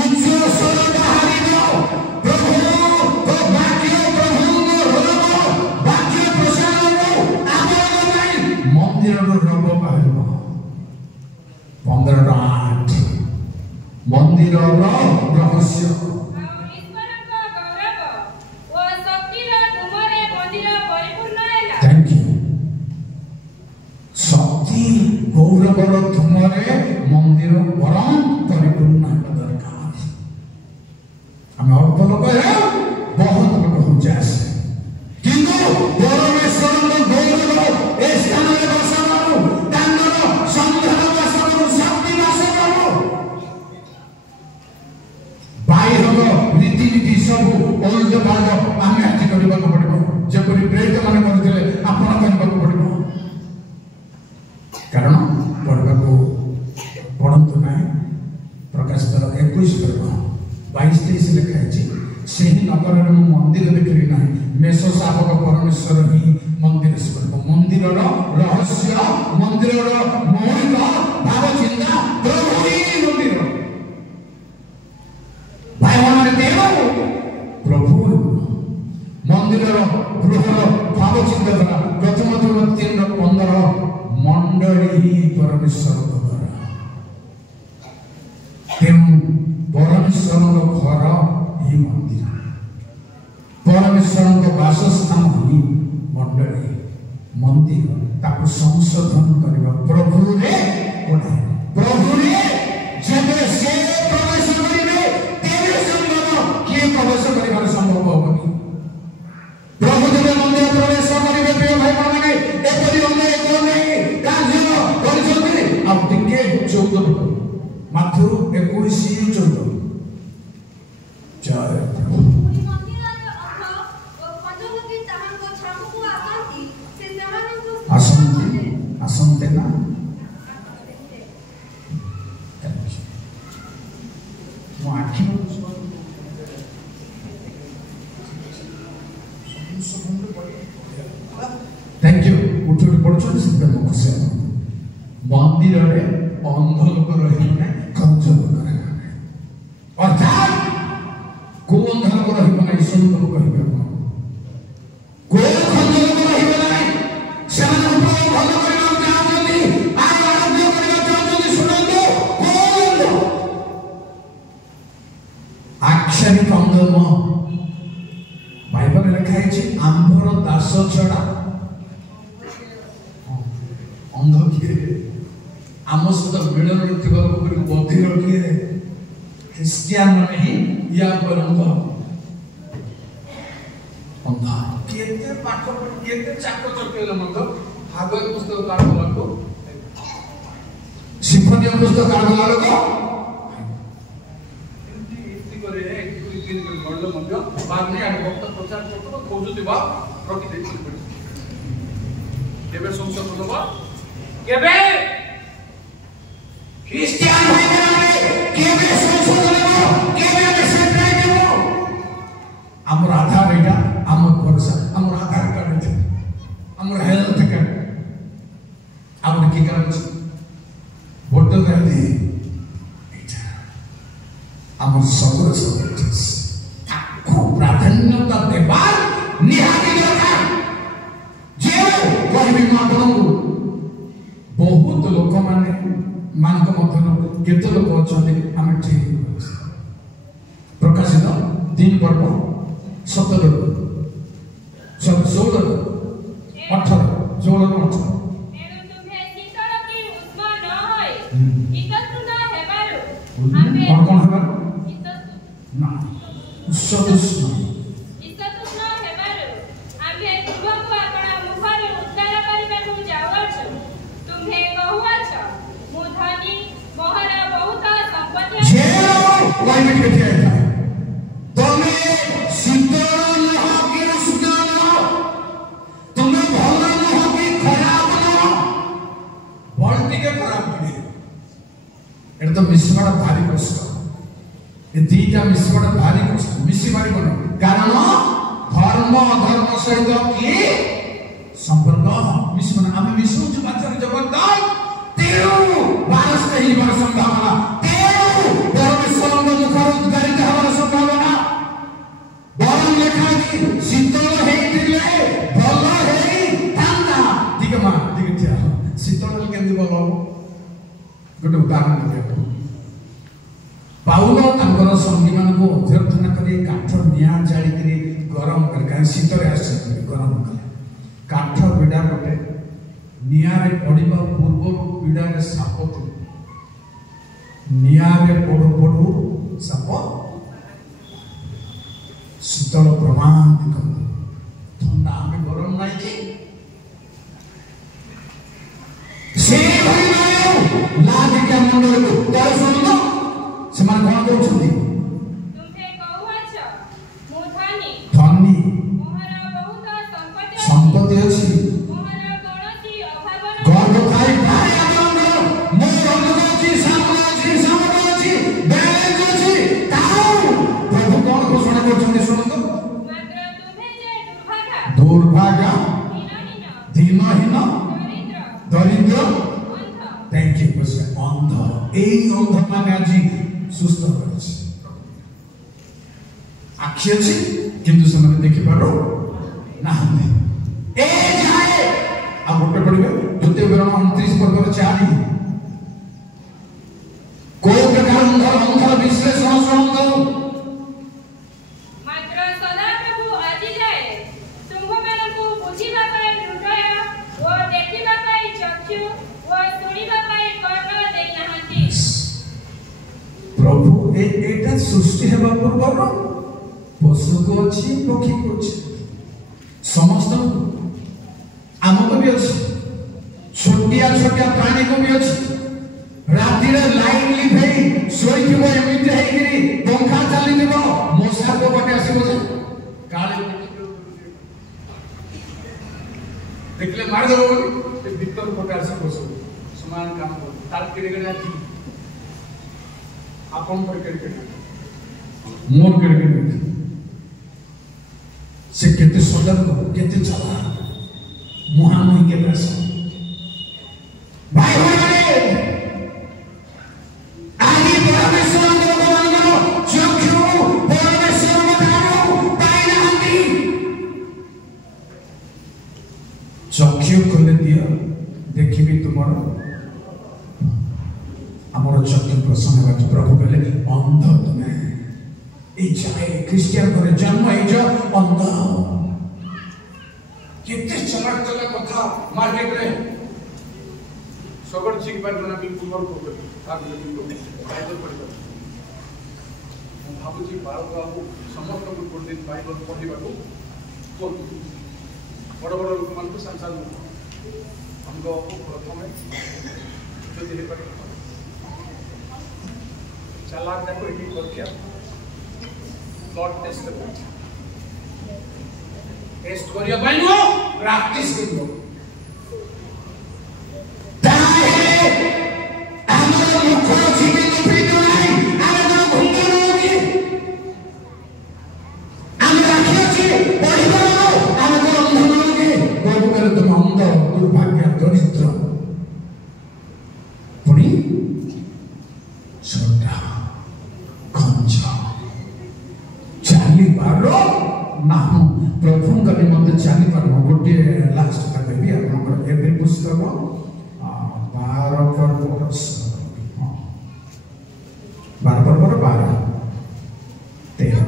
उच्च स्वर बाहरिनो प्रभु को वाक्य प्रभु होलो वाक्य प्रसारण आगो नहीं मंदिर रो रब बाहरिनो 15:8 मंदिर रो रहस्य थैंक यू शक्ति गौरवर तुमरे मंदिर परम परिपूर्ण दरकार हम अल्प लोग है बहुत लोग हो जाए किंतु परमेश्वर गौरव ए स्थान में बसनो दानर संधान बसनो शक्ति बसनो 21-22 ଲେଖା ହେଇଛି ସେହି ନଗରରେ ମୁଁ ମନ୍ଦିର ଦେଖିଲି ନାହିଁ ମେଷ ଶାବକ ପରମେଶ୍ୱର ହିଁ ମନ୍ଦିର ସ୍ୱରୂପ ମନ୍ଦିରର ରହସ୍ୟ ମନ୍ଦିରର ମୌଳିକ ଭାବ ଚିନ୍ତା ପ୍ରଭୁ ହିଁ ମନ୍ଦିର ଭାଇମାନେ ଦେବ ପ୍ରଭୁ ମନ୍ଦିରର ଗୃହର ଭାବ ଚିନ୍ତା ଦ୍ୱାରା ପ୍ରଥମ 3:15 ମଣ୍ଡଳୀ ହିଁ ପରମେଶ୍ୱରଙ୍କ ଘର ତେଣୁ ପରମେଶ୍ୱରଙ୍କ ଘର ହିଁ ମନ୍ଦିର ପରମେଶ୍ୱରଙ୍କ ବାସସ୍ଥାନ ହିଁ ମଣ୍ଡଳୀ ମନ୍ଦିର ତାକୁ ସଂଶୋଧନ କରିବା ପ୍ରଭୁରେ ପ୍ରଭୁରେ ଯେବେ ସେ ପ୍ରବେଶ କରିବେ ତେବେ ସମ୍ଭବ କିଏ ପ୍ରବେଶ କରିବାର ସମ୍ଭବ ହବନି ପ୍ରଭୁ ଯେବେ ମନ୍ଦିର ପ୍ରବେଶ କରିବେ ପ୍ରିୟ ଭାଇମାନେ ଏପରି ଅନେକ କାର୍ଯ୍ୟ କରିଛନ୍ତି ଆଉ ଟିକେ 14 ମାଥୁର 21-14 ଜୟ ପ୍ରଭୁ ଆସନ୍ତେ ନା ମୋ ଆଖି थैंक यू उठी पड़ुछन से मैं खुश है मंदिर रे अंध लोक रही ना कंज लोक रही अर्थात को अंध लोक रही ना ईश्वर लोक कहबे को कंज लोक रही ना ସେମାନେ ଭଲ କରିବାକୁ ଚାହୁଁଛନ୍ତି ଆରାଧ୍ୟ କରିବାକୁ ଚାହୁଁଛନ୍ତି ଶୁଣନ୍ତୁ କୋ ଆକ୍ଷରିକ ଅନ୍ଧ ନୁହଁ ବାଇବଲରେ ଲେଖା ହେଇଛି ଆମ୍ଭର ଦାସ ଛଡ଼ା ଅନ୍ଧ କିଏ ଆମ ସହିତ ମିଳନ ଥିବା ଲୋକରେ ବଧିର କିଏ ଖ୍ରୀଷ୍ଟିଆନ ମାନେ ହିଁ ୟା ପର୍ଯ୍ୟନ୍ତ ଅନ୍ଧ କେତେ ପାଠ ପଢି କେତେ ଚାକ ଚକେଇଲେ ମଧ୍ୟ ଭାଗବତ ପୁସ୍ତକ କାଢ ଗଲାକୁ ସିମ୍ଫୋନି ପୁସ୍ତକ କାଢ ଗଲାକୁ ଏମିତି କରି ଗଣିଲ ମଧ୍ୟ ବାଗ୍ନି ଆଣି ଭକ୍ତ ପ୍ରଚାର କରୁଥିବ ଖୋଜୁଥିବା ରଖିଦେଇ କେବେ ସଂଶୋଧନ ହେବ କେବେ ଖ୍ରୀଷ୍ଟିଆନ ଭାଇମାନେ କେବେ ସଂଶୋଧନ ହେବ କେବେ ଆମେ ସେଟ୍ରାଇ ଦେବ ଆମର ଆଧାର ଏଇଟା ଆମ ଭରସା ଆମର ଆଧାର କାର୍ଡ ଅଛି ଆମର ହେଲ୍ଥ କାର୍ଡ ଆମର କି କାର୍ଡ ଅଛି ଭୋଟର କାର୍ଡ ଏଇଟା ଆମର ସବୁର ସବୁ प्राधान्यता देवा निहाती दरकार जे कहबी आपनकु बहुत लोक माने मानक मधन केते लोक अछंती हम ठीक प्रकाशित 3 पर्व 17 सब 16 18 कौन है ना सदस्य इततुष्ण हेबारु आम्हे तुमको आपणा मुखर उद्धार करबाकू जावछ तुम्हे कहूछ मु धनी मोहर बहुत संपत्ति जे कोई भी कहते हैं तमे शीतल न हो कि उष्ण न हो तुमे भल न हो कि खराब न हो बलती के खराब नहीं एटा तो मिश्रण भारी कष्ट ये दीटा मिश्रण भारी कष्ट मिसी मारी बन कारण धर्म धर्म सहित की संपर्क मिश्रण आम मिश्रण जो बाचार जबरदस्त तेरु बारस ही बार संभावना तेरु परमेश्वर मुखर उद्गारित हमार संभावना बरम लेखा की शीतल हेइतिले भल हेइ थांदा ठीक मा ठीक थिया शीतल केंदी भल गोटे उदाहरण देखो पाउलो तांकर संगी मानको अध्यर्थना करी काठ निया जाली करी गरम कर का शीतरे आसे गरम कर काठ बिडा गोटे निया रे पडिबा पूर्व बिडा रे साप निया रे पडो पडो साप शीतल प्रमाण कर ठंडा में गरम नाही की से भई नायो लाग के मंडल को तर सुनो समान कौन कहउछंती तुम्हे कहूछ मु धनी धनी मोहर बहुत संपत्ति अछि मोहर कोनसी अभाव गर्व खाई भाई आनंद मोर अनुगति सामना अछि बैलेंस এই অন্ধ মানে আজি সুস্থ হয়েছে আখি আছে কিন্তু ସେମାନେ ଦେଖିପାରୁ ନାହାନ୍ତି ଏ ଯାଏ ଆଉ ଗୋଟେ ପଢିବେ ଦ୍ୱିତୀୟ ବିବରଣୀ 29 ପର୍ବର 4 କୋଉ ପ୍ରକାର ଅନ୍ଧ ବିଶ୍ଲେଷଣ ଶୁଣନ୍ତୁ ମାତ୍ର ସଦାପ୍ରଭୁ ଆଜି ଯାଏ ତୁମ୍ଭମାନଙ୍କୁ ବୁଝିବା ପାଇଁ ହୃଦୟ ଓ ଦେଖିବା ପାଇଁ ଚକ୍ଷୁ ଓ ଶୁଣିବା ପାଇଁ କର୍ଣ୍ଣ ଦେଇନାହାନ୍ତି ପ୍ରଭୁ ଏଇଟା ସୃଷ୍ଟି ହେବା ପୂର୍ବରୁ ପଶୁକୁ ଅଛି ପକ୍ଷୀକୁ ଅଛି ସମସ୍ତଙ୍କୁ ଆମକୁ ବି ଅଛି ଛୋଟିଆ ଛୋଟିଆ ପ୍ରାଣୀକୁ ବି ଅଛି ରାତିରେ ଲାଇନ ଲିଭେଇ ଶୋଇଥିବ ଏମିତି ହେଇକିରି ପଙ୍ଖା ଚାଲିଥିବ ମଶାକୁ ଗୋଟେ ଆସିବ ଯେ କାଳେ ଦେଖିଲେ ମାରିଦେବ ବୋଲି ସେ ଭିତର ଗୋଟେ ଆସି ବସିବ ସମାନ କାମ କରୁ ତାର କେଡ଼େ କେଡ଼େ ଆଖି ଆପଣଙ୍କର କେଡ଼େ କେଡ଼େ ମୋର କେଡ଼େ କେଡ଼େ से केते सतर्क केते चला मुहामुही के प्रश्न भाई भाई आदि परमेश्वर भगवान को चक्षु परमेश्वर बताओ पाइना हंती चक्षु खोले दिया देखिबी तुमरो हमर चक्षु प्रसन्न बात प्रभु कहले अंध तुमे जाए ख्रिस्टियन करे जन्म जो अंध कितने चलक चलक कथा मार्केट रे सगड़ ठीक पर बना बिल्कुल और को आप बिल्कुल बाइबल पढ़िबा हम भाबुची बारो बाबू समस्त को कोन दिन बाइबल पढ़िबा को बड़ बड़ लोक मान को संसार हमको प्रथम जो दिले पर चालाक जाको एटी करके Lord Testament. Test करिया बाइनो प्रैक्टिस करियो ताहे हमर मुखो जीवन प्रीति नाही हमर घुंगो रोगी हमर राखियो छी पढिबो हमर अंध रोगी बाबू करे तुम अंध दुर्भाग्य दरिद्र पुनी छोटा कंचा चाली बारो ना प्रभु का निमंत्रण चाली बारो गोटे लास्ट तक भी आपनकर एवरी पुस्तक 12 पर 12 13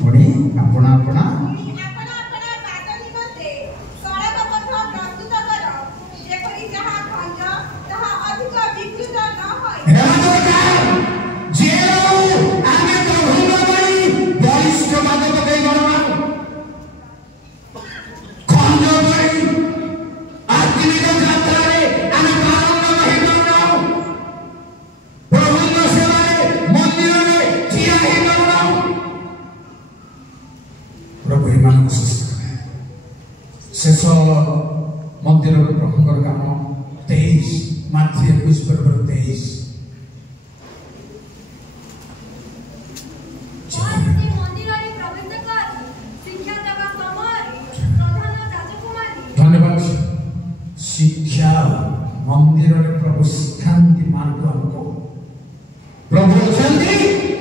पुणी अपना अपना शेष मंदिर प्रभुकर काम 23 माथी 21 पर 23 धन्यवाद शिक्षा मंदिर प्रभु शिखांति मार्ग हमको प्रभु अछंती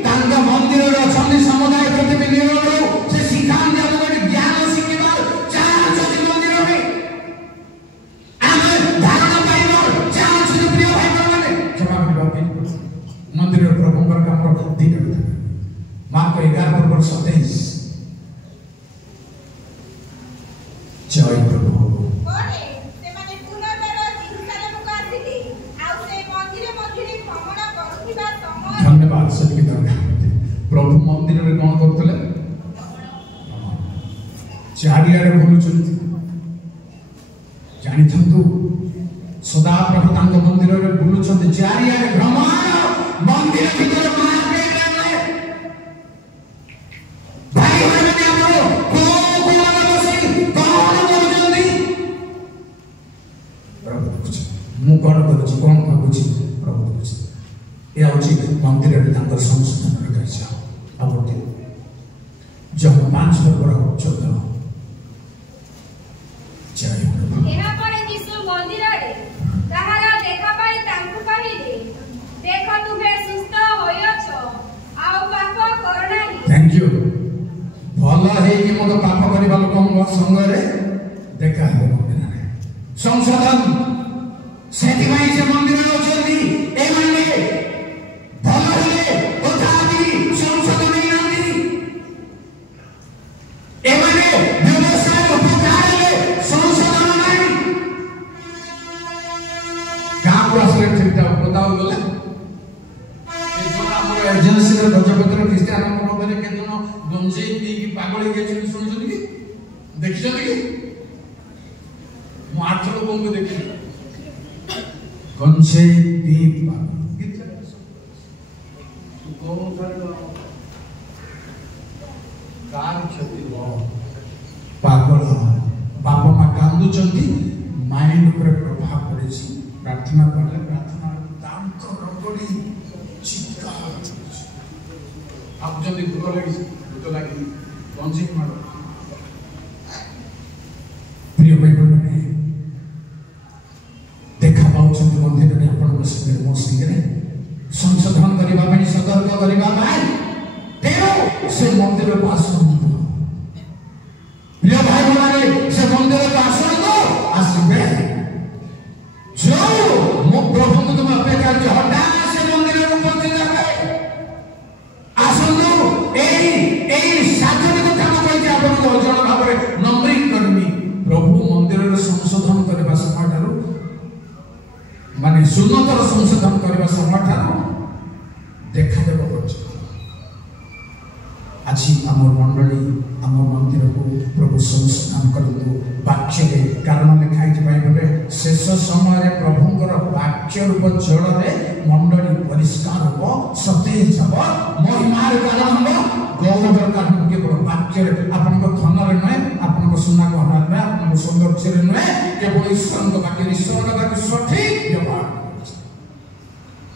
तांगा मंदिर रे अछंती समुदाय प्रतिनिधि रो से शिखांति हमको ज्ञान शिखिबा चाह छै मंदिर रे आमे धारणा पाइबो चाह छै प्रिय भाई माने क्षमा करबा मंदिर रे प्रभु पर काम दी करता मार्क 11 पर 27 जय प्रभु धन्यवाद सभी धन्यवाद प्रभु मंदिर में कौन करते चारियारे बुलुचंती जानी थंतु सदा प्रभु तांग मंदिर में बुलुचंती चारियारे भ्रमण मंदिर भीतर मार्केट रे भाई माने हमरो को बसी कौन बोलजंती प्रभु कुछ मु कौन करूची कौन भाबुची प्रभु कुछ या उचित मंदिर रे तांग संस्थान रे कार्य आवते जब 5 वर्षर 14 जय प्रभु एहापरे यीशु मंदिर रे ताहार देखा पाई तांकु कहिले देख तुमे सुस्थ होयछ आउ पाप करनानी थैंक यू भला हे कि मोर पाप करिबा लोक संग रे देखा हे मंदिर रे संसाधन सेति भाई से मंदिर रे अछंती ए माने भला हे ओठादी संसाधन नै नांदी ए माने व्यवसाय उपकार रे संसाधन नै गाँव असले चिंता बताओ गले ए जो हमर एजेंसी रे गजपत्र क्रिश्चियन मंदिर के जनो गंजे पी की पागल के छी सुनछन की देखछन की मु 8 लोगों को देखि गंजे पी तू कौन कर कार क्षति हो पागल बाप मां कांदुचंती माइंड पर प्रभाव पड़े छी प्रार्थना करले प्रार्थना दांत रगड़ी चित्कार आप जल्दी भूख लगी गंजी मारो प्रिय भाई बहन देखा पाउछ मंदिर रे अपन संगे मो संगे संशोधन करबा ପାଇଁ सतर्क करबा ପାଇଁ तेरो से मंदिर को आसंत प्रिय भाई बहन से मंदिर को आसंत आसबे जो मो प्रभु को तुम अपेक्षा जो हटा से मंदिर को पहुंच जावे आसंत एई साधनिक काम कहि आपण अर्जन भाबरे नम्रित करमी प्रभु मंदिर रे संशोधन करबा समय ठारू माने सुन्नतर संशोधन करबा समय ठारू देखा देबो पर्यंत आज आम मंडली आम मंदिर को प्रभु संस्थान करतु वाक्य रे कारण लिखाई जे शेष समय प्रभुंकर वाक्य रूप जल रे मंडली परिष्कार हो सतेज हो महिमार कारण हो गौरवर कारण केवल वाक्य रे आपन को धन रे नय आपन को सोना गहना रे आपन को सौंदर्य रे नय केवल ईश्वर को वाक्य सठिक व्यवहार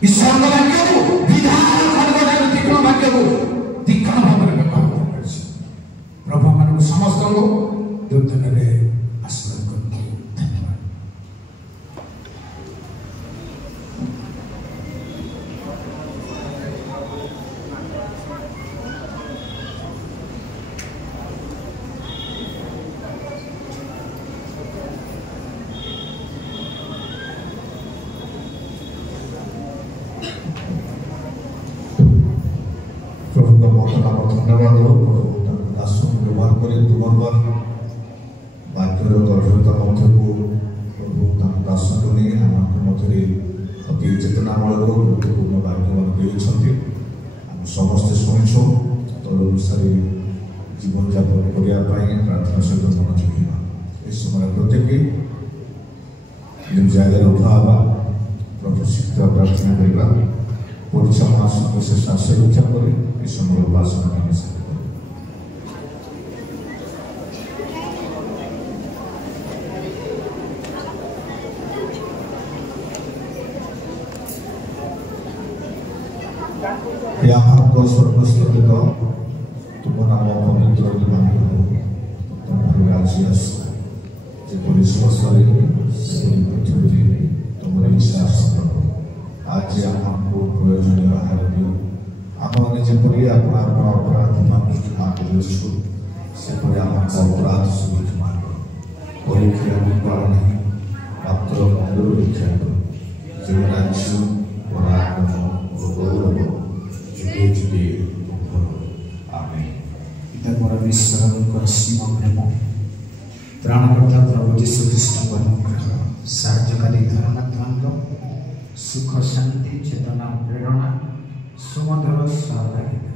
ईश्वर को वाक्य को विधान खरगोड़ तीक्ष्ण वाक्य को तीक्ष्ण भाव रे व्यवहार करछि प्रभु मन समस्त को दुर्दन रे आशीर्वाद करतु धन्यवाद प्रभु का बहुत धन्यवाद हो प्रभु दास व्यवहार करे पुनर्बार वाक्यर गभीरता मध्य को प्रभु दास को नहीं आम मध्य अति चेतनामूलक गुरुत्वपूर्ण वाक्य देते आम समस्ते शुणुछु तल अनुसार जीवन यापन करने प्रार्थना सहित मनोযোगी इस समय प्रत्येक जगह उठा प्रभु शीघ्र प्रार्थना करवा परिचालना से शास्त्र रक्षा करे इस समय उपासना करने से हमको स्वर्गस्थ पिता तुम नाम पवित्र तुम राज्य जो स्वर्ग पृथ्वी तुम इच्छा आज हमको प्रयोजन आहार दियो आम जपरी अपना अपराध मांगु सेपरी आम अपराध सब क्षमा कर परीक्षा पार नहीं मात्र मंदिर रक्षा कर जो राज्य पराक्रम और गौरव जुगे जुगे आमेन पिता मोर विश्राम सीम प्रेम प्राणकर्ता प्रभु यीशु ख्रीष्ट अनुग्रह साहाय्यकारी धर्मात्मांक सुख शांति चेतना प्रेरणा सुमधुर सहभागिता